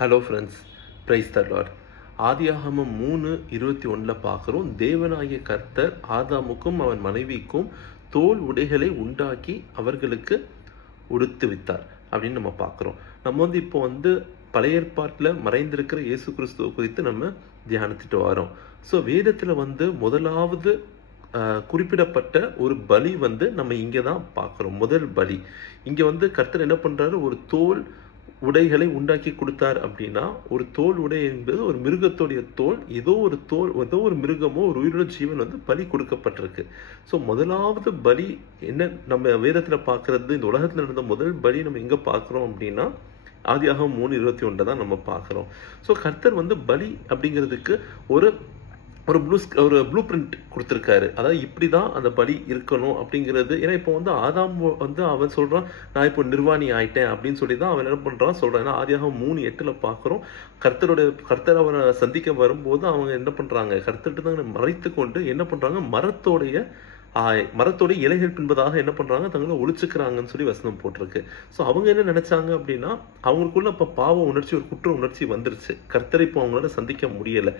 Hello friends, praise the Lord. ஆதியாகமம் 3:21 பார்க்குறோம். தேவனாகிய கர்த்தர் ஆதாமுக்கும் அவன் மனைவிக்கும் தோல் உடைகளை உண்டாக்கி அவர்களுக்கு உடுத்து வித்தார் அப்படின்னு நம்ம பார்க்குறோம். நம்ம இப்போ பழைய ஏற்பாட்டில் மறைந்திருக்கிற இயேசு கிறிஸ்துவ குறித்து நம்ம தியானித்துட்டு வரோம். ஸோ வேதத்தில் முதலாவது குறிப்பிடப்பட்ட ஒரு பலி நம்ம இங்கே தான் பார்க்குறோம். முதல் பலி இங்கே கர்த்தர் என்ன பண்ணுறாரு, ஒரு தோல் உடைகளை உண்டாக்கி கொடுத்தார். அப்படின்னா ஒரு தோல் உடை என்பது ஒரு மிருகத்துடைய தோல், ஏதோ ஒரு மிருகமோ ஒரு உயிருள்ள ஜீவன் பலி கொடுக்கப்பட்டிருக்கு. ஸோ முதலாவது பலி என்ன நம்ம வேதத்தில் பார்க்கறது, இந்த உலகத்தில் நடந்த முதல் பலி நம்ம எங்கே பார்க்குறோம் அப்படின்னா ஆதியாகமம் 3:21 தான் நம்ம பார்க்குறோம். ஸோ கர்த்தர் பலி அப்படிங்கிறதுக்கு ஒரு ப்ளூ பிரிண்ட் கொடுத்துருக்காரு. அதாவது இப்படி தான் அந்த பலி இருக்கணும் அப்படிங்கிறது. ஏன்னா இப்போ ஆதாம் அவன் சொல்கிறான், நான் இப்போ நிர்வாணி ஆயிட்டேன் அப்படின்னு சொல்லி தான் அவன் என்ன பண்ணுறான் சொல்கிறான். ஏன்னா ஆதியாகமம் 3:8 பார்க்குறோம். கர்த்தர் அவனை சந்திக்க வரும்போது அவங்க என்ன பண்ணுறாங்க, கர்த்தர்கிட்ட தான் மறைத்து கொண்டு என்ன பண்ணுறாங்க, மரத்தோடைய இலைகள் பின்பதாக என்ன பண்றாங்க, தங்களை ஒழிச்சுக்கிறாங்கன்னு சொல்லி வசனம் போட்டிருக்கு. ஸோ அவங்க என்ன நினைச்சாங்க அப்படின்னா, அவங்களுக்குள்ள இப்போ பாவ உணர்ச்சி, ஒரு குற்ற உணர்ச்சி வந்துருச்சு. கர்த்தரை இப்போ அவங்களால சந்திக்க முடியல.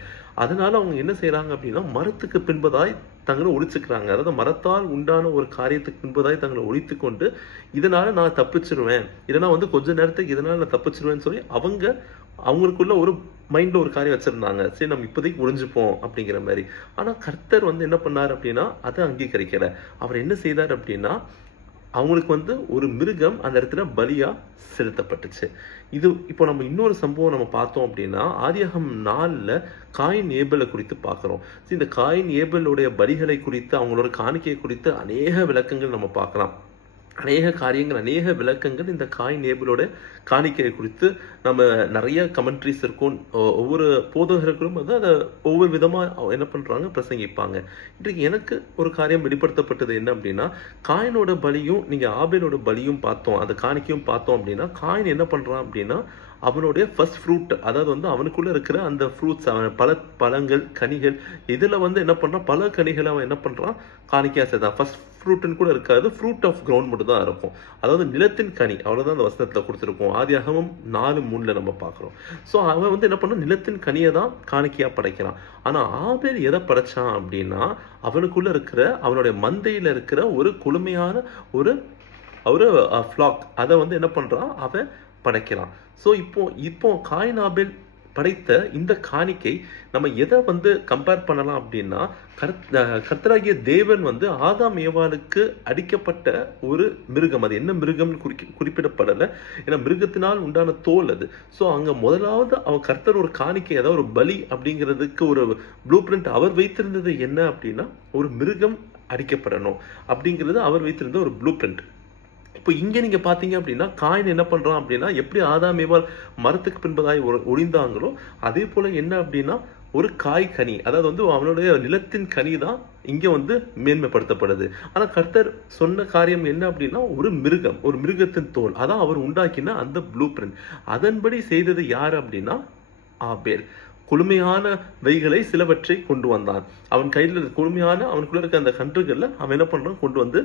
அதனால அவங்க என்ன செய்யறாங்க அப்படின்னா, மரத்துக்கு பின்பதாய் தங்களை ஒழிச்சுக்கிறாங்க. அதாவது மரத்தால் உண்டான ஒரு காரியத்துக்கு பின்பதாய் தங்களை ஒழித்து கொண்டு, இதனால நான் தப்பிச்சிருவேன், இல்லைன்னா கொஞ்ச நேரத்துக்கு இதனால நான் தப்பிச்சிருவேன்னு சொல்லி அவங்களுக்குள்ள ஒரு மைண்ட்ல ஒரு காரியம் வச்சிருந்தாங்க. சரி, நம்ம இப்போதைக்கு ஒழிஞ்சுப்போம் அப்படிங்கிற மாதிரி. ஆனா கர்த்தர் என்ன பண்ணார் அப்படின்னா அதை அங்கீகரிக்கல. அவர் என்ன செய்தார் அப்படின்னா, அவங்களுக்கு ஒரு மிருகம் அந்த இடத்துல பலியா செலுத்தப்பட்டுச்சு. இப்போ நம்ம இன்னொரு சம்பவம் நம்ம பார்த்தோம் அப்படின்னா, ஆதியாகமம் 4 காயின் ஏபலை குறித்து பார்க்கிறோம். இந்த காயின் ஏபலுடைய பலிகளை குறித்து, அவங்களோட காணிக்கையை குறித்து அநேக விளக்கங்கள் நம்ம பார்க்கலாம். அநேக காரியங்கள், அநேக விளக்கங்கள் இந்த காயின் ஏபலோட காணிக்கையை குறித்து நம்ம நிறைய கமெண்ட்ரிஸ் இருக்கும். ஒவ்வொரு போதகர்களும் அதை ஒவ்வொரு விதமா என்ன பண்றாங்க, பிரசங்கிப்பாங்க. இன்றைக்கு எனக்கு ஒரு காரியம் வெளிப்படுத்தப்பட்டது என்ன அப்படின்னா, காயினோட பலியும் நீங்க ஆபேலோட பலியும் பார்த்தோம், அந்த காணிக்கையும் பார்த்தோம் அப்படின்னா, காயின் என்ன பண்றான் அப்படின்னா, அவனுடைய ஃபர்ஸ்ட் ஃப்ரூட், அதாவது அவனுக்குள்ள இருக்கிற அந்த ஃப்ரூட்ஸ், அவன் பழங்கள் கனிகள், இதுல என்ன பண்றான், பல கனிகளை அவன் என்ன பண்றான், காணிக்கையா சேர்த்தான். ஃபர்ஸ்ட் ஃப்ரூட்னு கூட இருக்காது, ஃப்ரூட் ஆஃப் கிரவுண்ட் மட்டும் தான் இருக்கும். அதாவது நிலத்தின் கனி, அவ்வளவுதான் அந்த வசனத்துல கொடுத்துருக்கோம். ஆதியாகமம் 4:3 நம்ம பார்க்கிறோம். ஸோ அவன் என்ன பண்ண, நிலத்தின் கனியை தான் காணிக்கையா படைக்கிறான். ஆனா ஆபேல் எதை படைச்சான் அப்படின்னா, அவனுக்குள்ள இருக்கிற அவனுடைய மந்தையில இருக்கிற ஒரு குளுமையான ஒரு ஃபிளாக், அதை என்ன பண்றான், அவன் படைக்கிறான். ஸோ இப்போ காயின் ஆபேல் படைத்த இந்த காணிக்கை நம்ம எதை கம்பேர் பண்ணலாம் அப்படின்னா, கர்த்தராகிய தேவன் ஆதாம் ஏவாளுக்கு அடிக்கப்பட்ட ஒரு மிருகம். அது என்ன மிருகம்னு குறிப்பிடப்படலை, ஏன்னா மிருகத்தினால் உண்டான தோல் அது. ஸோ அங்க முதலாவது அவன் கர்த்தர் ஒரு காணிக்கை, அதாவது ஒரு பலி அப்படிங்கிறதுக்கு ஒரு ப்ளூ பிரிண்ட் அவர் வைத்திருந்தது என்ன அப்படின்னா, ஒரு மிருகம் அடிக்கப்படணும் அப்படிங்கிறது அவர் வைத்திருந்த ஒரு ப்ளூ பிரிண்ட். இப்போ இங்க நீங்க பாத்தீங்க அப்படின்னா, காயின் என்ன பண்றான் அப்படின்னா, எப்படி ஆதாம் ஏவாள் மரத்துக்கு பின்பதாய் ஒளிந்தாங்களோ அதே போல என்ன அப்படின்னா, ஒரு காய் கனி, அதாவது அவனுடைய நிலத்தின் கனி தான் இங்க மேன்மைப்படுத்தப்படுது. ஆனா கர்த்தர் சொன்ன காரியம் என்ன அப்படின்னா, ஒரு மிருகத்தின் தோல், அதான் அவர் உண்டாக்கின அந்த ப்ளூ பிரிண்ட். அதன்படி செய்தது யார் அப்படின்னா, ஆபேல். குளுமையான வைகளை சிலவற்றை கொண்டு வந்தான். அவன் கையில் அவனுக்குள்ள இருக்க அந்த கன்றுகள்ல அவன் என்ன பண்றான், கொண்டு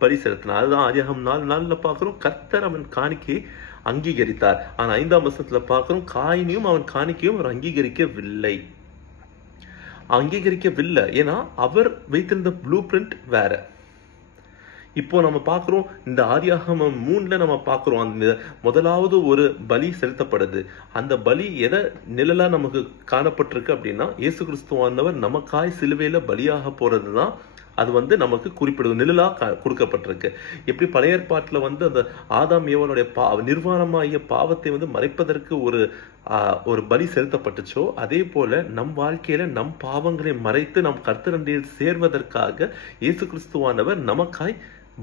பலி செலுத்தினார். அதுதான் ஆதியாகமம் 4:4 பார்க்கிறோம். கர்த்தர் அவன் காணிக்கையை அங்கீகரித்தார். ஆனா 5ஆம் வசனத்துல பார்க்கிறோம், காயினையும் அவன் காணிக்கையும் அவர் அங்கீகரிக்கவில்லை. ஏன்னா அவர் வைத்திருந்த ப்ளூ பிரிண்ட் வேற. இப்போ நம்ம பார்க்கிறோம், இந்த ஆதியாகமம் 3 நம்ம பார்க்கிறோம், அந்த முதலாவது ஒரு பலி செலுத்தப்படுது. அந்த பலி எதை நிழலா நமக்கு காணப்பட்டிருக்கு அப்படின்னா, இயேசு கிறிஸ்துவானவர் நமக்காய் சிலுவையில பலியாக போறதுதான் அது நமக்கு குறிப்பிடுவது, நிழலா கொடுக்கப்பட்டிருக்கு. எப்படி பழைய ஏற்பாட்டுல அந்த ஆதாம் ஏவாளுடைய நிர்வாணமாகிய பாவத்தை மறைப்பதற்கு ஒரு பலி செலுத்தப்பட்டுச்சோ, அதே போல நம் வாழ்க்கையில நம் பாவங்களை மறைத்து நம் கர்த்தரண்டையில் சேர்வதற்காக இயேசு கிறிஸ்துவானவர் நமக்காய்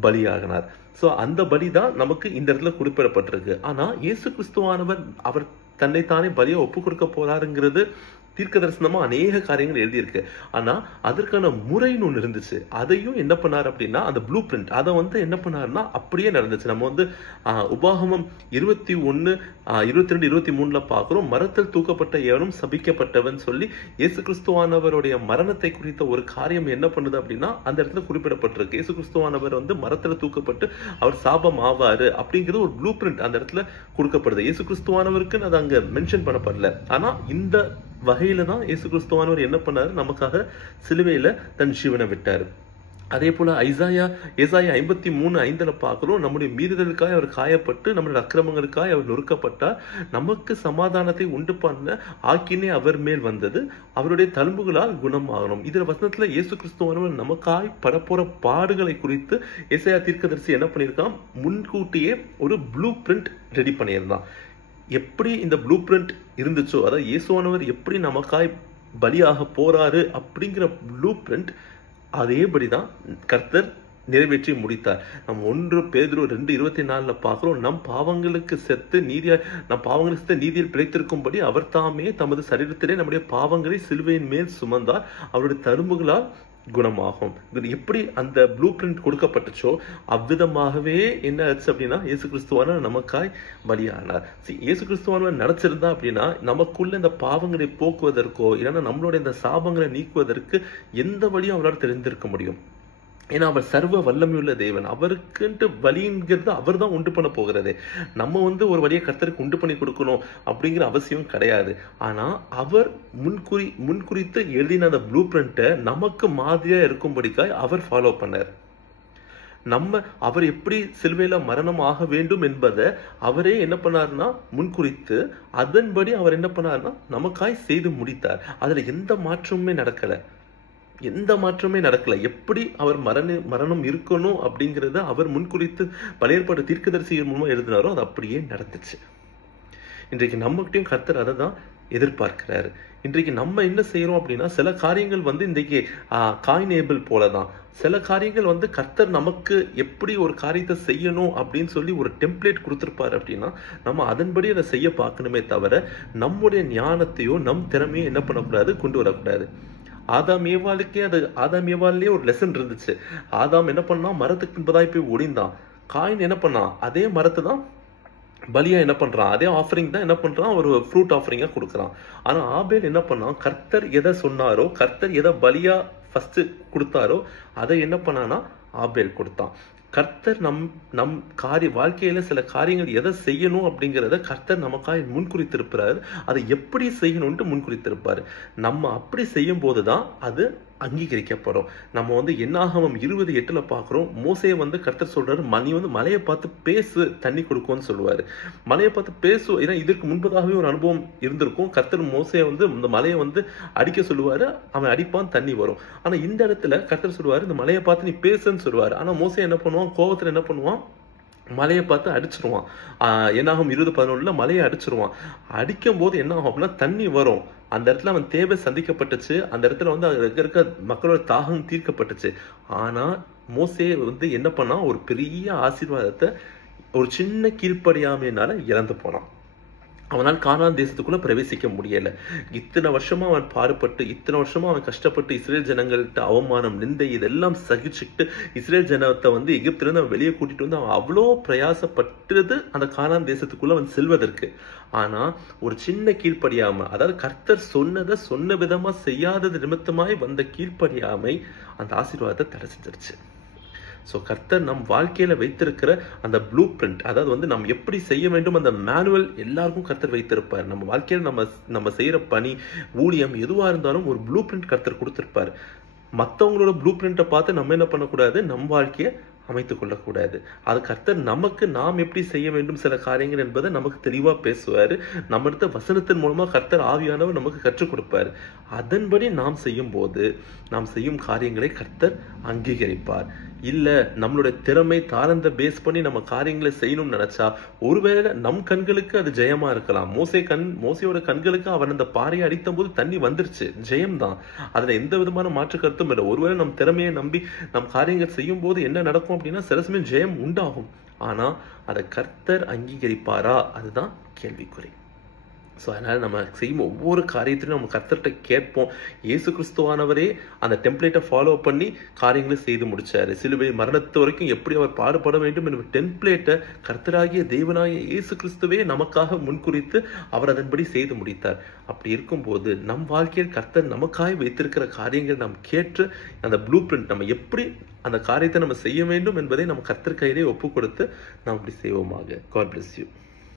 பலியாகினார். சோ அந்த பலி தான் நமக்கு இந்த இடத்துல குறிப்பிடப்பட்டிருக்கு. ஆனா இயேசு கிறிஸ்துவானவர் அவர் தன்னைத்தானே பலியை ஒப்பு கொடுக்க போறாருங்கிறது தீர்க்க தரிசனமா அநேக காரியங்கள் எழுதியிருக்கு. ஆனா அதற்கான முறைன்னு ஒண்ணு இருந்துச்சு. அதையும் என்ன பண்ணார் அப்படின்னா, அந்த ப்ளூ பிரிண்ட் அதை வந்து என்ன பண்ணாருன்னா அப்படியே நடந்துச்சு. நம்ம வந்து உபாகமம் 21 22 23 பார்க்கிறோம். மரத்தில் தூக்கப்பட்ட எவனும் சபிக்கப்பட்டவன் சொல்லி இயேசு கிறிஸ்துவானவருடைய மரணத்தை குறித்த ஒரு காரியம் என்ன பண்ணுது அப்படின்னா அந்த இடத்துல குறிப்பிடப்பட்டிருக்கு. இயேசு கிறிஸ்துவானவர் வந்து மரத்துல தூக்கப்பட்டு அவர் சாபம் ஆவாரு அப்படிங்கிறது ஒரு ப்ளூ பிரிண்ட் அந்த இடத்துல கொடுக்கப்படுது. இயேசு கிறிஸ்துவானவருக்கு அது அங்க மென்ஷன் பண்ணப்படல. ஆனா இந்த வகையில தான் இயேசு கிறிஸ்துவானவர் என்ன பண்ணாரு, நமக்காக சிலுவையில தன் ஜீவனை விட்டாரு. அதே போல ஏசாயா 53:5 பார்க்கிறோம். நம்முடைய மீறுதலுக்காக அவர் காயப்பட்டு நம்முடைய அக்கிரமங்களுக்காக அவர் நொறுக்கப்பட்டார். நமக்கு சமாதானத்தை உண்டு பண்ண ஆக்கினே அவர் மேல் வந்தது, அவருடைய தழும்புகளால் குணமாகணும். இதுல வசனத்துல இயேசு கிறிஸ்துவானவர் நமக்காய் படப்போற பாடுகளை குறித்து ஏசாயா தீர்க்கதரிசி என்ன பண்ணியிருக்கான், முன்கூட்டியே ஒரு ப்ளூ பிரிண்ட் ரெடி பண்ணியிருந்தான். எப்படி இந்த ப்ளூ பிரிண்ட் இருந்துச்சோ, அதாவது இயேசுவானவர் எப்படி நமக்காய் பலியாக போறாரு அப்படிங்கிற ப்ளூ பிரிண்ட் அதேபடிதான் கர்த்தர் நிறைவேற்றி முடித்தார். நம்ம 1 பேதுரு 2:24 பார்க்கிறோம். நம் பாவங்களுக்கு செத்து நீதியில் பிழைத்திருக்கும்படி அவர் தாமே தமது சரீரத்திலே நம்முடைய பாவங்களை சிலுவையின் மேல் சுமந்தார், அவருடைய தழும்புகளால் குணமாகும். எப்படி அந்த ப்ளூ பிரிண்ட் கொடுக்கப்பட்டுச்சோ அவ்விதமாகவே என்ன ஆச்சு அப்படின்னா இயேசு கிறிஸ்துவானவர் நமக்காய் பலியானார். இயேசு கிறிஸ்துவானவர் நினைச்சிருந்தா அப்படின்னா நமக்குள்ள இந்த பாவங்களை போக்குவதற்கோ இல்லைன்னா நம்மளுடைய இந்த சாபங்களை நீக்குவதற்கு எந்த வழியும் அவரால் தெரிந்திருக்க முடியும். ஏன்னா அவர் சர்வ வல்லமையுள்ள தேவன். அவருக்குன்ட்டு வழிங்கிறது அவர் தான் உண்டு பண்ண போகிறது. நம்ம வந்து ஒரு வழியை கர்த்தருக்கு உண்டு பண்ணி கொடுக்கணும் அப்படிங்கிற அவசியம் கிடையாது. ஆனா அவர் முன்குறித்து எழுதின அந்த ப்ளூ பிரிண்ட்டை நமக்கு மாதிரியா இருக்கும்படிக்காய் அவர் ஃபாலோ பண்ணார். அவர் எப்படி சிலுவையில மரணம் ஆக வேண்டும் என்பதை அவரே என்ன பண்ணாருன்னா முன்குறித்து அதன்படி அவர் என்ன பண்ணாருன்னா நமக்காய் செய்து முடித்தார். அதுல எந்த மாற்றமுமே நடக்கல. எப்படி அவர் மரணம் இருக்கணும் அப்படிங்கறத அவர் முன்குறித்து பழைய ஏற்பாடு தீர்க்கதரிசிகள் மூலமா எழுதினாரோ அது அப்படியே நடந்துச்சு. இன்றைக்கு நம்மகிட்டையும் கர்த்தர் அதை தான் எதிர்பார்க்கிறாரு. இன்றைக்கு நம்ம என்ன செய்யறோம் அப்படின்னா சில காரியங்கள் வந்து இன்றைக்கு காயின் ஏபிள் போலதான். சில காரியங்கள் வந்து கர்த்தர் நமக்கு எப்படி ஒரு காரியத்தை செய்யணும் அப்படின்னு சொல்லி ஒரு டெம்ப்ளேட் கொடுத்திருப்பாரு அப்படின்னா நம்ம அதன்படி அதை செய்ய பார்க்கணுமே தவிர நம்முடைய ஞானத்தையோ நம் திறமையோ என்ன பண்ணக்கூடாது, கொண்டு வரக்கூடாது. ஆதாம் ஏவாளிலே ஒரு லெசன் இருந்துச்சு. ஆதாம் என்ன பண்ணா, மரத்துக்கு பின்பதாய் போய் ஒளிந்தான். காயின் என்ன பண்ணா, அதே மரத்தை தான் பலியா என்ன பண்றான், அதே ஆஃபரிங் தான் என்ன பண்றான், ஒரு ஃப்ரூட் ஆஃபரிங்கா கொடுக்குறான். ஆனா ஆபேல் என்ன பண்ணான், கர்த்தர் எதை சொன்னாரோ, கர்த்தர் எதை பலியா ஃபர்ஸ்ட் கொடுத்தாரோ அதை என்ன பண்ணானா ஆபேல் கொடுத்தான். கர்த்தர் நம் வாழ்க்கையில சில காரியங்கள் எதை செய்யணும் அப்படிங்கிறத கர்த்தர் நமக்காக முன்குறித்திருப்பாரு. அதை எப்படி செய்யணும்னு முன்குறித்திருப்பாரு. நம்ம அப்படி செய்யும் போதுதான் அது அங்கீகரிக்கப்படும். நம்ம வந்து என்னாகமம் 20:8 பார்க்கிறோம். மோசேயை வந்து கர்த்தர் சொல்றாரு, நீ வந்து மலையை பார்த்து பேசு, தண்ணி கொடுக்கும்னு சொல்லுவாரு. மலையை பார்த்து பேசு. ஏன்னா இதற்கு முன்பதாகவே ஒரு அனுபவம் இருந்திருக்கும். கர்த்தர் மோசையை வந்து இந்த மலையை வந்து அடிக்க சொல்லுவாரு, அவன் அடிப்பான், தண்ணி வரும். ஆனா இந்த இடத்துல கர்த்தர் சொல்லுவாரு, இந்த மலையை பார்த்து நீ பேசுன்னு சொல்லுவாரு. ஆனா மோசே என்ன பண்ணுவான், கோபத்துல என்ன பண்ணுவான், மலையை பார்த்து அடிச்சிருவான். என்னாகும் 20:11 மலையை அடிச்சிருவான். அடிக்கும் போது என்ன ஆகும் அப்படின்னா தண்ணி வரும். அந்த இடத்துல அவன் தேவை சந்திக்கப்பட்டுச்சு. அந்த இடத்துல வந்து இருக்க மக்களோட தாகம் தீர்க்கப்பட்டுச்சு. ஆனா மோசே வந்து என்ன பண்ணா, ஒரு பெரிய ஆசீர்வாதத்தை ஒரு சின்ன கீழ்ப்படியாமையினால இழந்து போனான். அவனால் கானான் தேசத்துக்குள்ள பிரவேசிக்க முடியல. இத்தனை வருஷமா அவன் பாடுபட்டு, இத்தனை வருஷமா அவன் கஷ்டப்பட்டு இஸ்ரேல் ஜனங்கள்கிட்ட அவமானம், நிந்தை இதெல்லாம் சகிச்சுக்கிட்டு இஸ்ரேல் ஜனத்தை வந்து எகிப்திலிருந்து அவன் வெளியே கூட்டிட்டு வந்து அவன் அவ்வளோ பிரயாசப்பட்டது அந்த கானான் தேசத்துக்குள்ள அவன் செல்வதற்கு. ஆனா ஒரு சின்ன கீழ்ப்படியாமை, அதாவது கர்த்தர் சொன்னதை சொன்ன விதமா செய்யாதது நிமித்தமாய் வந்த கீழ்ப்படியாமை அந்த ஆசீர்வாதத்தை தடை செஞ்சிருச்சு. ஸோ கர்த்தர் நம் வாழ்க்கையில வைத்திருக்கிற அந்த ப்ளூ பிரிண்ட், அதாவது வந்து நம்ம எப்படி செய்ய வேண்டும் அந்த மேனுவல் எல்லாருக்கும் கர்த்தர் வைத்திருப்பார். நம்ம வாழ்க்கையில நம்ம செய்யற பணி, ஊழியம் எதுவா இருந்தாலும் ஒரு ப்ளூ பிரிண்ட் கர்த்தர் கொடுத்திருப்பார். மற்றவங்களோட ப்ளூ பிரிண்ட்டை பார்த்து நம்ம என்ன பண்ணக்கூடாது, நம் வாழ்க்கையை அமைத்துக் கொள்ளக்கூடாது. அது கர்த்தர் நமக்கு நாம் எப்படி செய்ய வேண்டும் சில காரியங்கள் என்பதை நமக்கு தெளிவா பேசுவாரு. நம்ம எடுத்த வசனத்தின் மூலமா கர்த்தர் ஆவியானவர் நமக்கு கற்றுக் கொடுப்பாரு. அதன்படி நாம் செய்யும் போது நாம் செய்யும் காரியங்களை கர்த்தர் அங்கீகரிப்பார். இல்ல நம்மளுடைய திறமை தாளந்த பேஸ் பண்ணி நம்ம காரியங்களை செய்யணும்னு நினைச்சா ஒருவேளை நம் கண்களுக்கு அது ஜெயமா இருக்கலாம். மோசையோட கண்களுக்கு அவன் அந்த பாறையை அடித்த போது தண்ணி வந்துருச்சு, ஜெயம்தான். அதுல எந்த விதமான மாற்று கருத்தும் இல்லை. ஒருவேளை நம் திறமையை நம்பி நம் காரியங்கள் செய்யும் போது என்ன நடக்கும் அப்படின்னா சில சமயம் ஜெயம் உண்டாகும். ஆனா அதை கர்த்தர் அங்கீகரிப்பாரா, அதுதான் கேள்விக்குறி. ஸோ அதனால் நம்ம செய்யும் ஒவ்வொரு காரியத்திலும் நம்ம கர்த்தர்கிட்ட கேட்போம். இயேசு கிறிஸ்துவானவரே அந்த டெம்ப்ளேட்டை ஃபாலோ பண்ணி காரியங்களை செய்து முடிச்சார். சிலுவை மரணத்து வரைக்கும் எப்படி அவர் பாடுபட வேண்டும் என்ற டெம்ப்ளேட்டை கர்த்தராகிய தேவனாகிய இயேசு கிறிஸ்துவே நமக்காக முன்குறித்து அவர் அதன்படி செய்து முடித்தார். அப்படி இருக்கும்போது நம் வாழ்க்கையில் கர்த்தர் நமக்காக வைத்திருக்கிற காரியங்கள் நாம் கேட்டு அந்த ப்ளூ பிரிண்ட் நம்ம எப்படி அந்த காரியத்தை நம்ம செய்ய வேண்டும் என்பதை நம்ம கர்த்தர் கையிலே ஒப்பு கொடுத்து நாம் அப்படி செய்வோமாக. God bless you.